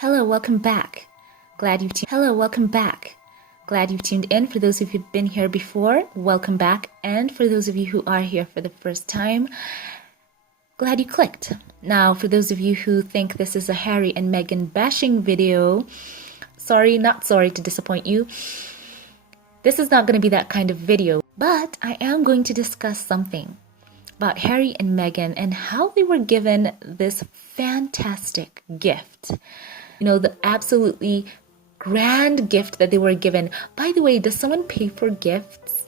Hello, welcome back. Glad you've tuned in. For those of you who've been here before, welcome back. And for those of you who are here for the first time, glad you clicked. Now, for those of you who think this is a Harry and Meghan bashing video, not sorry to disappoint you. This is not going to be that kind of video, but I am going to discuss something about Harry and Meghan and how they were given this fantastic gift. You know, the absolutely grand gift that they were given. By the way, does someone pay for gifts?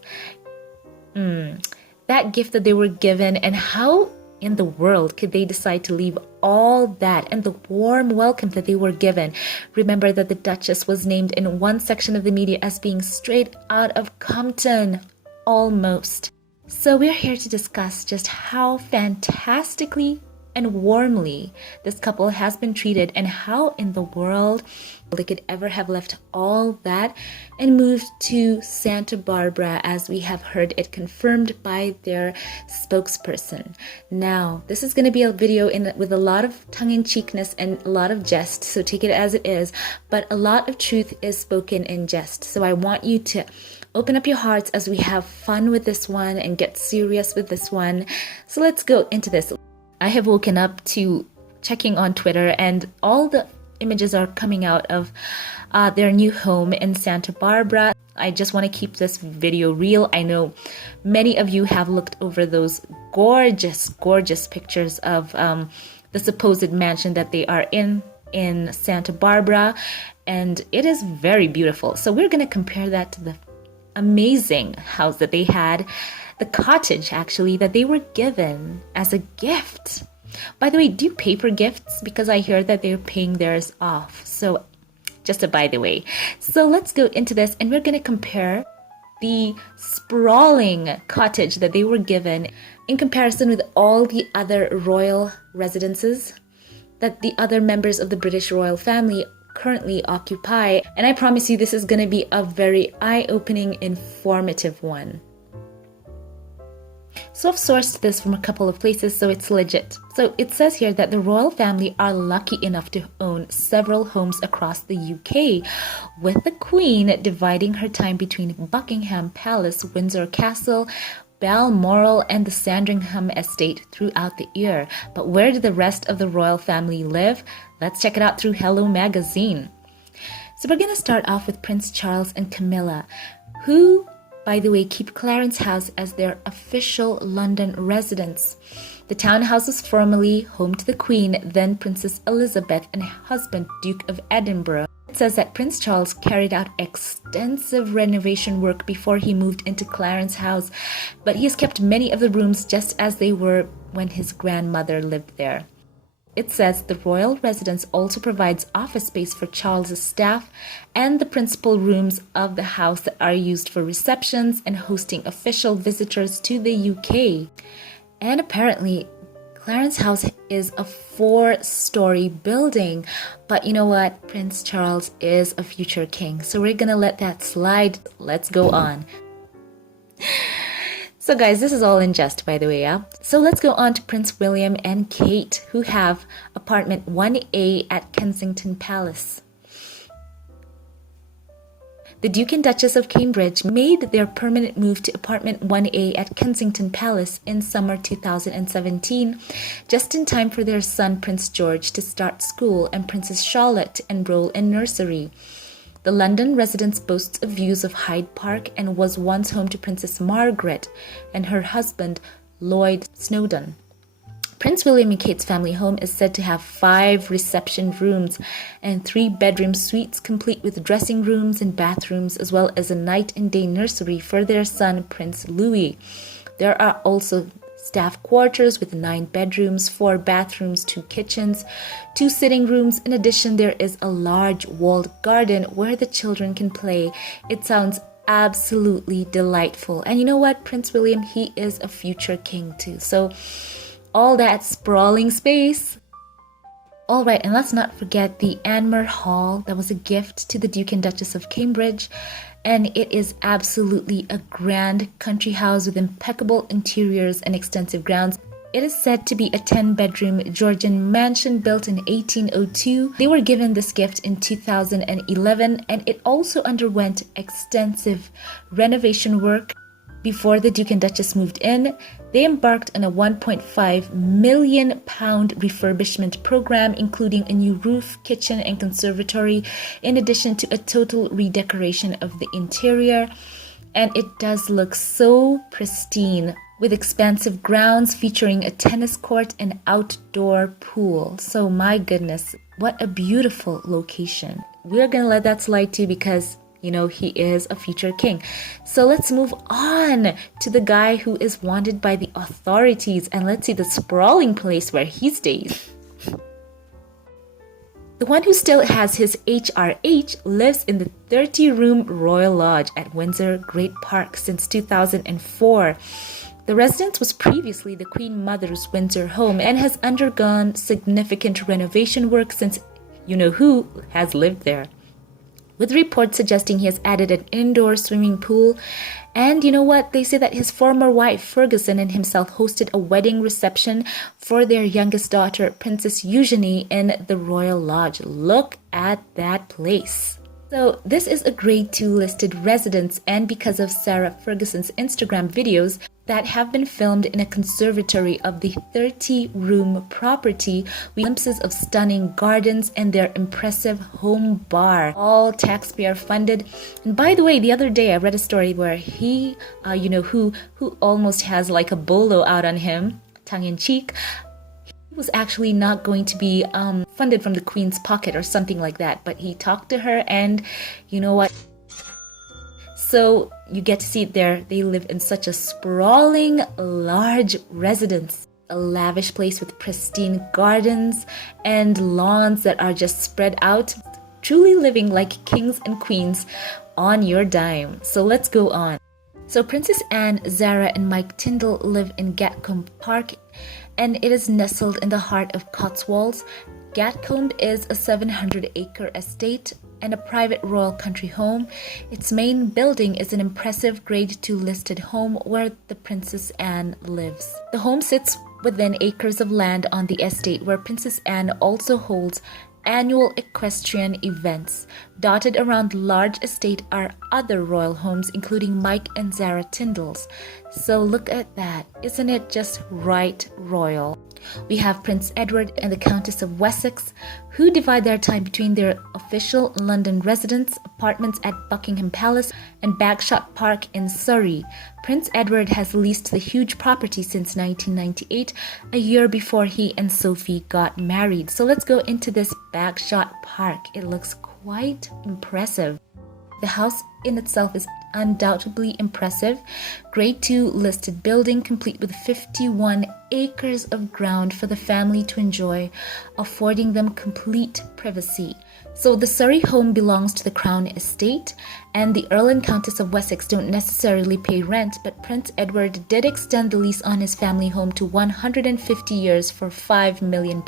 That gift that they were given, and how in the world could they decide to leave all that and the warm welcome that they were given? Remember that the Duchess was named in one section of the media as being straight out of Compton, almost. So we're here to discuss just how fantastically and warmly this couple has been treated, and how in the world they could ever have left all that and moved to Santa Barbara, as we have heard it confirmed by their spokesperson. Now, this is going to be a video with a lot of tongue-in-cheekness and a lot of jest, so take it as it is, but a lot of truth is spoken in jest. So I want you to open up your hearts as we have fun with this one and get serious with this one. So let's go into this. I have woken up to checking on Twitter, and all the images are coming out of their new home in Santa Barbara. I just want to keep this video real. I know many of you have looked over those gorgeous, gorgeous pictures of the supposed mansion that they are in Santa Barbara, and it is very beautiful. So we're going to compare that to the amazing house that they had, the cottage actually, that they were given as a gift. By the way, do you pay for gifts? Because I hear that they're paying theirs off. So just a by the way. So let's go into this, and we're going to compare the sprawling cottage that they were given in comparison with all the other royal residences that the other members of the British royal family currently occupy. And I promise you, this is going to be a very eye-opening, informative one. So I've sourced this from a couple of places, so it's legit. So it says here that the royal family are lucky enough to own several homes across the UK, with the Queen dividing her time between Buckingham Palace, Windsor Castle, Balmoral, and the Sandringham estate throughout the year. But where do the rest of the royal family live? Let's check it out through Hello Magazine. So we're going to start off with Prince Charles and Camilla, who, by the way, keep Clarence House as their official London residence. The townhouse was formerly home to the Queen, then Princess Elizabeth, and husband, Duke of Edinburgh. It says that Prince Charles carried out extensive renovation work before he moved into Clarence House, but he has kept many of the rooms just as they were when his grandmother lived there. It says the royal residence also provides office space for Charles's staff and the principal rooms of the house that are used for receptions and hosting official visitors to the UK. And apparently, Clarence House is a 4-story building. But you know what? Prince Charles is a future king. So we're gonna let that slide. Let's go on. So guys, this is all in jest, by the way, yeah? So let's go on to Prince William and Kate, who have apartment 1A at Kensington Palace. The Duke and Duchess of Cambridge made their permanent move to apartment 1A at Kensington Palace in summer 2017, just in time for their son Prince George to start school and Princess Charlotte to enroll in nursery. The London residence boasts of views of Hyde Park and was once home to Princess Margaret and her husband, Lloyd Snowdon. Prince William and Kate's family home is said to have 5 reception rooms and 3-bedroom suites complete with dressing rooms and bathrooms, as well as a night and day nursery for their son, Prince Louis. There are also staff quarters with 9 bedrooms, 4 bathrooms, 2 kitchens, 2 sitting rooms. In addition, there is a large walled garden where the children can play. It sounds absolutely delightful. And you know what? Prince William, he is a future king too. So all that sprawling space. All right, and let's not forget the Anmer Hall that was a gift to the Duke and Duchess of Cambridge. And it is absolutely a grand country house with impeccable interiors and extensive grounds. It is said to be a 10-bedroom Georgian mansion built in 1802. They were given this gift in 2011, and it also underwent extensive renovation work. Before the Duke and Duchess moved in, they embarked on a £1.5 million refurbishment program, including a new roof, kitchen, and conservatory, in addition to a total redecoration of the interior. And it does look so pristine, with expansive grounds featuring a tennis court and outdoor pool. So my goodness, what a beautiful location. We're gonna let that slide too because he is a future king. So let's move on to the guy who is wanted by the authorities, and let's see the sprawling place where he stays. The one who still has his HRH lives in the 30-room Royal Lodge at Windsor Great Park since 2004. The residence was previously the Queen Mother's Windsor home and has undergone significant renovation work since who has lived there, with reports suggesting he has added an indoor swimming pool. And you know what? They say that his former wife, Ferguson, and himself hosted a wedding reception for their youngest daughter, Princess Eugenie, in the Royal Lodge. Look at that place. So this is a Grade 2 listed residence, and because of Sarah Ferguson's Instagram videos that have been filmed in a conservatory of the 30-room property, we glimpses of stunning gardens and their impressive home bar, all taxpayer funded. And by the way, the other day I read a story where he, who almost has like a bolo out on him, tongue in cheek, he was actually not going to be funded from the Queen's pocket or something like that, but he talked to her, and you know what? So you get to see it there. They live in such a sprawling, large residence, a lavish place with pristine gardens and lawns that are just spread out, truly living like kings and queens on your dime. So let's go on. So Princess Anne, Zara, and Mike Tyndall live in Gatcombe Park, and it is nestled in the heart of Cotswolds. Gatcombe is a 700-acre estate and a private royal country home. Its main building is an impressive Grade 2 listed home where the Princess Anne lives. The home sits within acres of land on the estate where Princess Anne also holds annual equestrian events. Dotted around the large estate are other royal homes, including Mike and Zara Tyndall's. So look at that. Isn't it just right royal? We have Prince Edward and the Countess of Wessex, who divide their time between their official London residence, apartments at Buckingham Palace, and Bagshot Park in Surrey. Prince Edward has leased the huge property since 1998, a year before he and Sophie got married. So let's go into this Bagshot Park. It looks quite impressive. The house in itself is undoubtedly impressive. Grade 2 listed building, complete with 51 acres of ground for the family to enjoy, affording them complete privacy. So the Surrey home belongs to the Crown Estate, and the Earl and Countess of Wessex don't necessarily pay rent, but Prince Edward did extend the lease on his family home to 150 years for £5 million.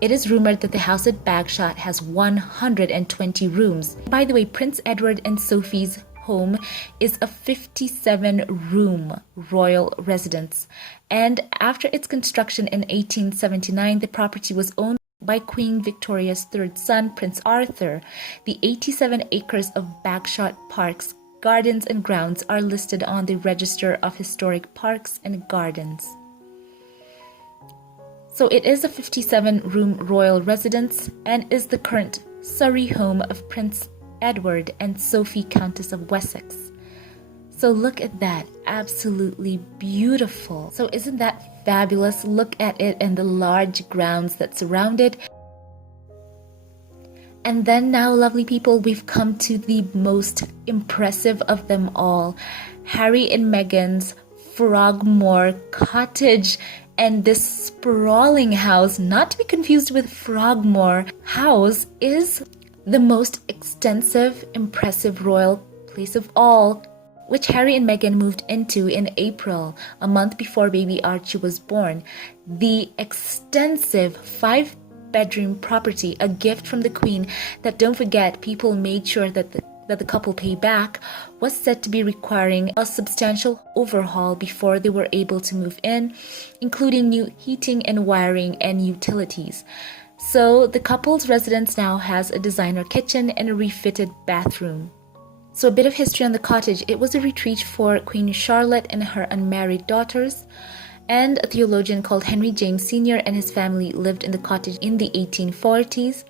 It is rumored that the house at Bagshot has 120 rooms. By the way, Prince Edward and Sophie's home is a 57-room royal residence, and after its construction in 1879, the property was owned by Queen Victoria's third son, Prince Arthur. The 87 acres of Bagshot Park's gardens and grounds are listed on the Register of Historic Parks and Gardens. So it is a 57-room royal residence and is the current Surrey home of Prince Edward and Sophie, Countess of Wessex. So look at that, absolutely beautiful. So isn't that fabulous? Look at it and the large grounds that surround it. And then now, lovely people, we've come to the most impressive of them all, Harry and Meghan's Frogmore Cottage. And this sprawling house, not to be confused with Frogmore House, is the most extensive, impressive royal place of all, which Harry and Meghan moved into in April, a month before baby Archie was born. The extensive 5-bedroom property, a gift from the Queen that, don't forget, people made sure that the that the couple pay back was said to be requiring a substantial overhaul before they were able to move in, including new heating and wiring and utilities. So the couple's residence now has a designer kitchen and a refitted bathroom. So a bit of history on the cottage. It was a retreat for Queen Charlotte and her unmarried daughters, and a theologian called Henry James Sr. and his family lived in the cottage in the 1840s.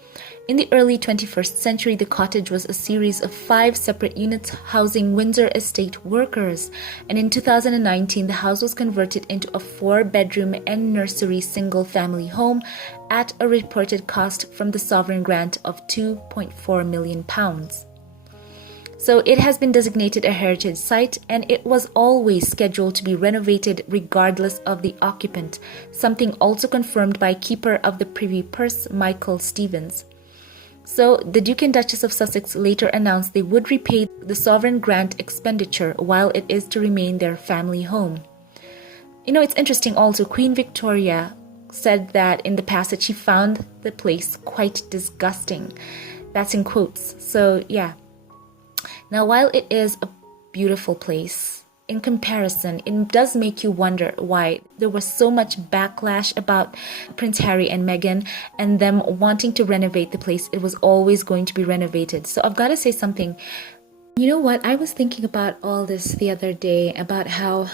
In the early 21st century, the cottage was a series of 5 separate units housing Windsor estate workers. And in 2019, the house was converted into a 4-bedroom and nursery single-family home at a reported cost from the sovereign grant of £2.4 million. So it has been designated a heritage site, and it was always scheduled to be renovated regardless of the occupant, something also confirmed by Keeper of the Privy Purse, Michael Stevens. So the Duke and Duchess of Sussex later announced they would repay the sovereign grant expenditure while it is to remain their family home. It's interesting also, Queen Victoria said that in the past that she found the place quite disgusting. That's in quotes. So yeah. Now, while it is a beautiful place, in comparison, it does make you wonder why there was so much backlash about Prince Harry and Meghan and them wanting to renovate the place. It was always going to be renovated. So I've got to say something. You know what? I was thinking about all this the other day, about how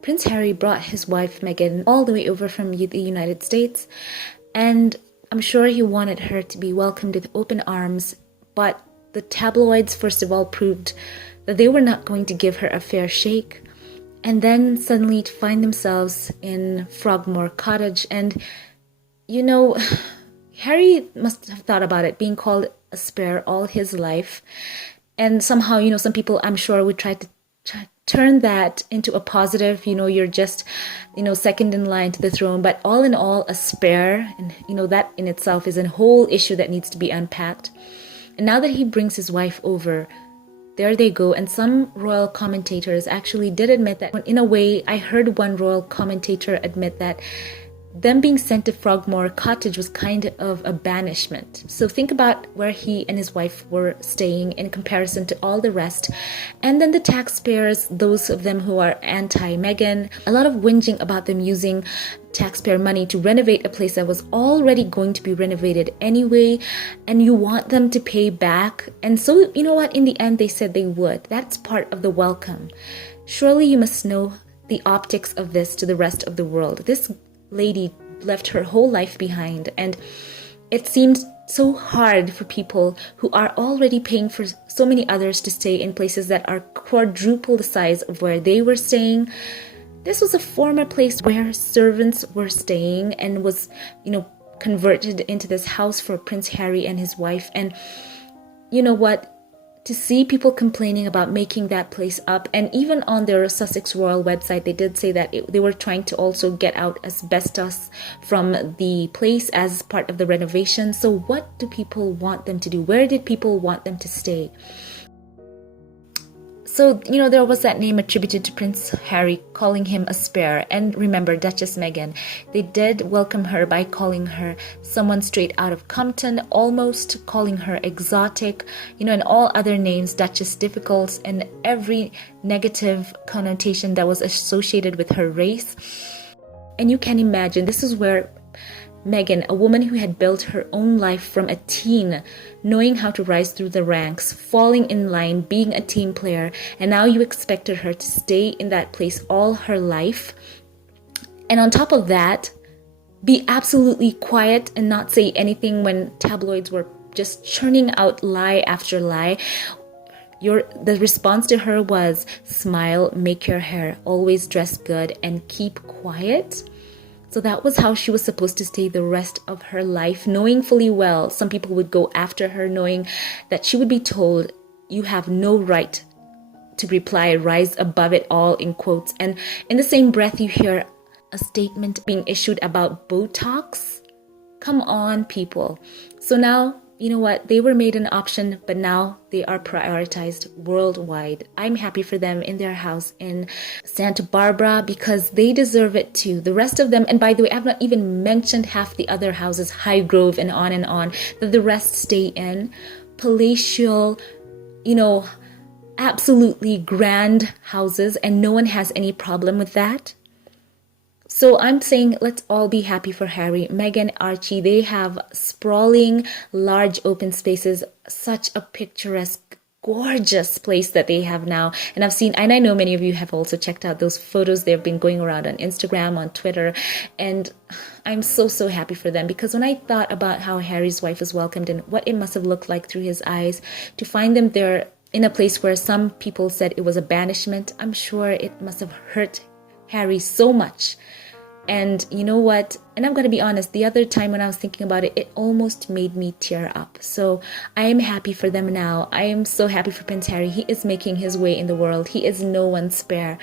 Prince Harry brought his wife Meghan all the way over from the United States, and I'm sure he wanted her to be welcomed with open arms, but the tabloids, first of all, proved that they were not going to give her a fair shake. And then suddenly to find themselves in Frogmore Cottage. And, Harry must have thought about it, being called a spare all his life. And somehow, some people, I'm sure, would try to turn that into a positive. You're just, second in line to the throne. But all in all, a spare. And, that in itself is a whole issue that needs to be unpacked. And now that he brings his wife over, there they go. And some royal commentators actually did admit that, in a way, I heard one royal commentator admit that them being sent to Frogmore Cottage was kind of a banishment. So think about where he and his wife were staying in comparison to all the rest. And then the taxpayers, those of them who are anti-Meghan, a lot of whinging about them using taxpayer money to renovate a place that was already going to be renovated anyway, and you want them to pay back. And so, you know what, in the end they said they would. That's part of the welcome. Surely you must know the optics of this to the rest of the world. This lady left her whole life behind, and it seemed so hard for people who are already paying for so many others to stay in places that are quadruple the size of where they were staying. This was a former place where servants were staying and was, converted into this house for Prince Harry and his wife. And you know what? To see people complaining about making that place up, and even on their Sussex Royal website, they did say that they were trying to also get out asbestos from the place as part of the renovation. So what do people want them to do? Where did people want them to stay? So, there was that name attributed to Prince Harry, calling him a spare. And remember, Duchess Meghan, they did welcome her by calling her someone straight out of Compton, almost calling her exotic, and all other names, Duchess difficult, and every negative connotation that was associated with her race. And you can imagine, this is where Meghan, a woman who had built her own life from a teen, knowing how to rise through the ranks, falling in line, being a team player, and now you expected her to stay in that place all her life. And on top of that, be absolutely quiet and not say anything when tabloids were just churning out lie after lie. The response to her was smile, make your hair, always dress good, and keep quiet. So that was how she was supposed to stay the rest of her life, knowing fully well some people would go after her, knowing that she would be told, you have no right to reply, rise above it all, in quotes. And in the same breath, you hear a statement being issued about Botox. Come on, people. So now, you know what? They were made an option, but now they are prioritized worldwide. I'm happy for them in their house in Santa Barbara because they deserve it too. The rest of them, and by the way, I've not even mentioned half the other houses, Highgrove and on, that the rest stay in. Palatial, absolutely grand houses, and no one has any problem with that. So I'm saying let's all be happy for Harry, Meghan, Archie. They have sprawling, large open spaces, such a picturesque, gorgeous place that they have now. And I know many of you have also checked out those photos. They've been going around on Instagram, on Twitter, and I'm so happy for them, because when I thought about how Harry's wife was welcomed and what it must have looked like through his eyes, to find them there in a place where some people said it was a banishment, I'm sure it must have hurt Harry so much. And you know what? And I'm going to be honest, the other time when I was thinking about it, it almost made me tear up. So I am happy for them now. I am so happy for Prince Harry. He is making his way in the world. He is no one's spare.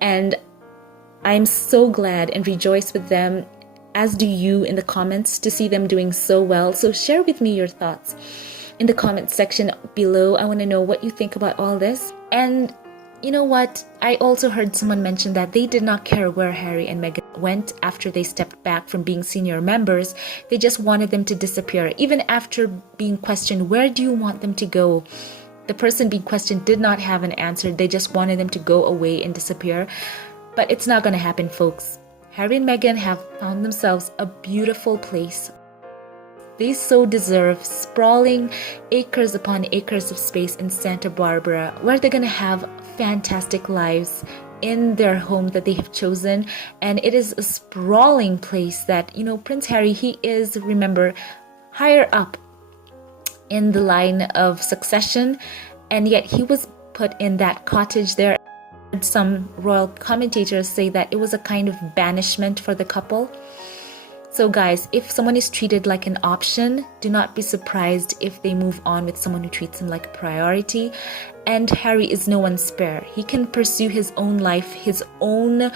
And I'm so glad and rejoice with them, as do you in the comments, to see them doing so well. So share with me your thoughts in the comments section below. I want to know what you think about all this. And you know what? I also heard someone mention that they did not care where Harry and Meghan went after they stepped back from being senior members. They just wanted them to disappear. Even after being questioned, where do you want them to go? The person being questioned did not have an answer. They just wanted them to go away and disappear. But it's not going to happen, folks. Harry and Meghan have found themselves a beautiful place. They so deserve sprawling acres upon acres of space in Santa Barbara, where they're going to have fantastic lives in their home that they have chosen. And it is a sprawling place that, Prince Harry, he is, remember, higher up in the line of succession, and yet he was put in that cottage there. Some royal commentators say that it was a kind of banishment for the couple. So guys, if someone is treated like an option, do not be surprised if they move on with someone who treats them like a priority. And Harry is no one's spare. He can pursue his own life, his own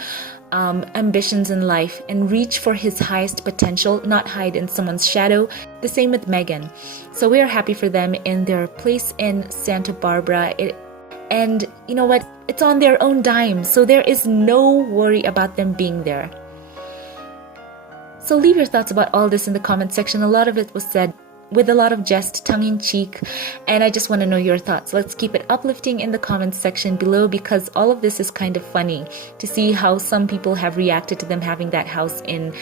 ambitions in life, and reach for his highest potential, not hide in someone's shadow. The same with Meghan. So we are happy for them in their place in Santa Barbara. And you know what? It's on their own dime. So there is no worry about them being there. So leave your thoughts about all this in the comment section. A lot of it was said with a lot of jest, tongue-in-cheek, and I just want to know your thoughts. Let's keep it uplifting in the comments section below, because all of this is kind of funny to see how some people have reacted to them having that house in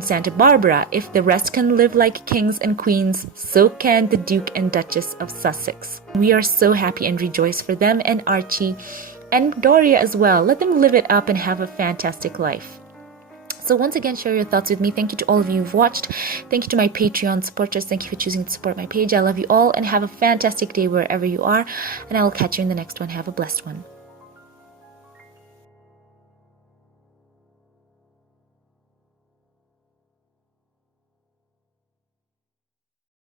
Santa Barbara. If the rest can live like kings and queens, so can the Duke and Duchess of Sussex. We are so happy and rejoice for them and Archie and Doria as well. Let them live it up and have a fantastic life. So once again, share your thoughts with me. Thank you to all of you who've watched. Thank you to my Patreon supporters. Thank you for choosing to support my page. I love you all, and have a fantastic day wherever you are. And I will catch you in the next one. Have a blessed one.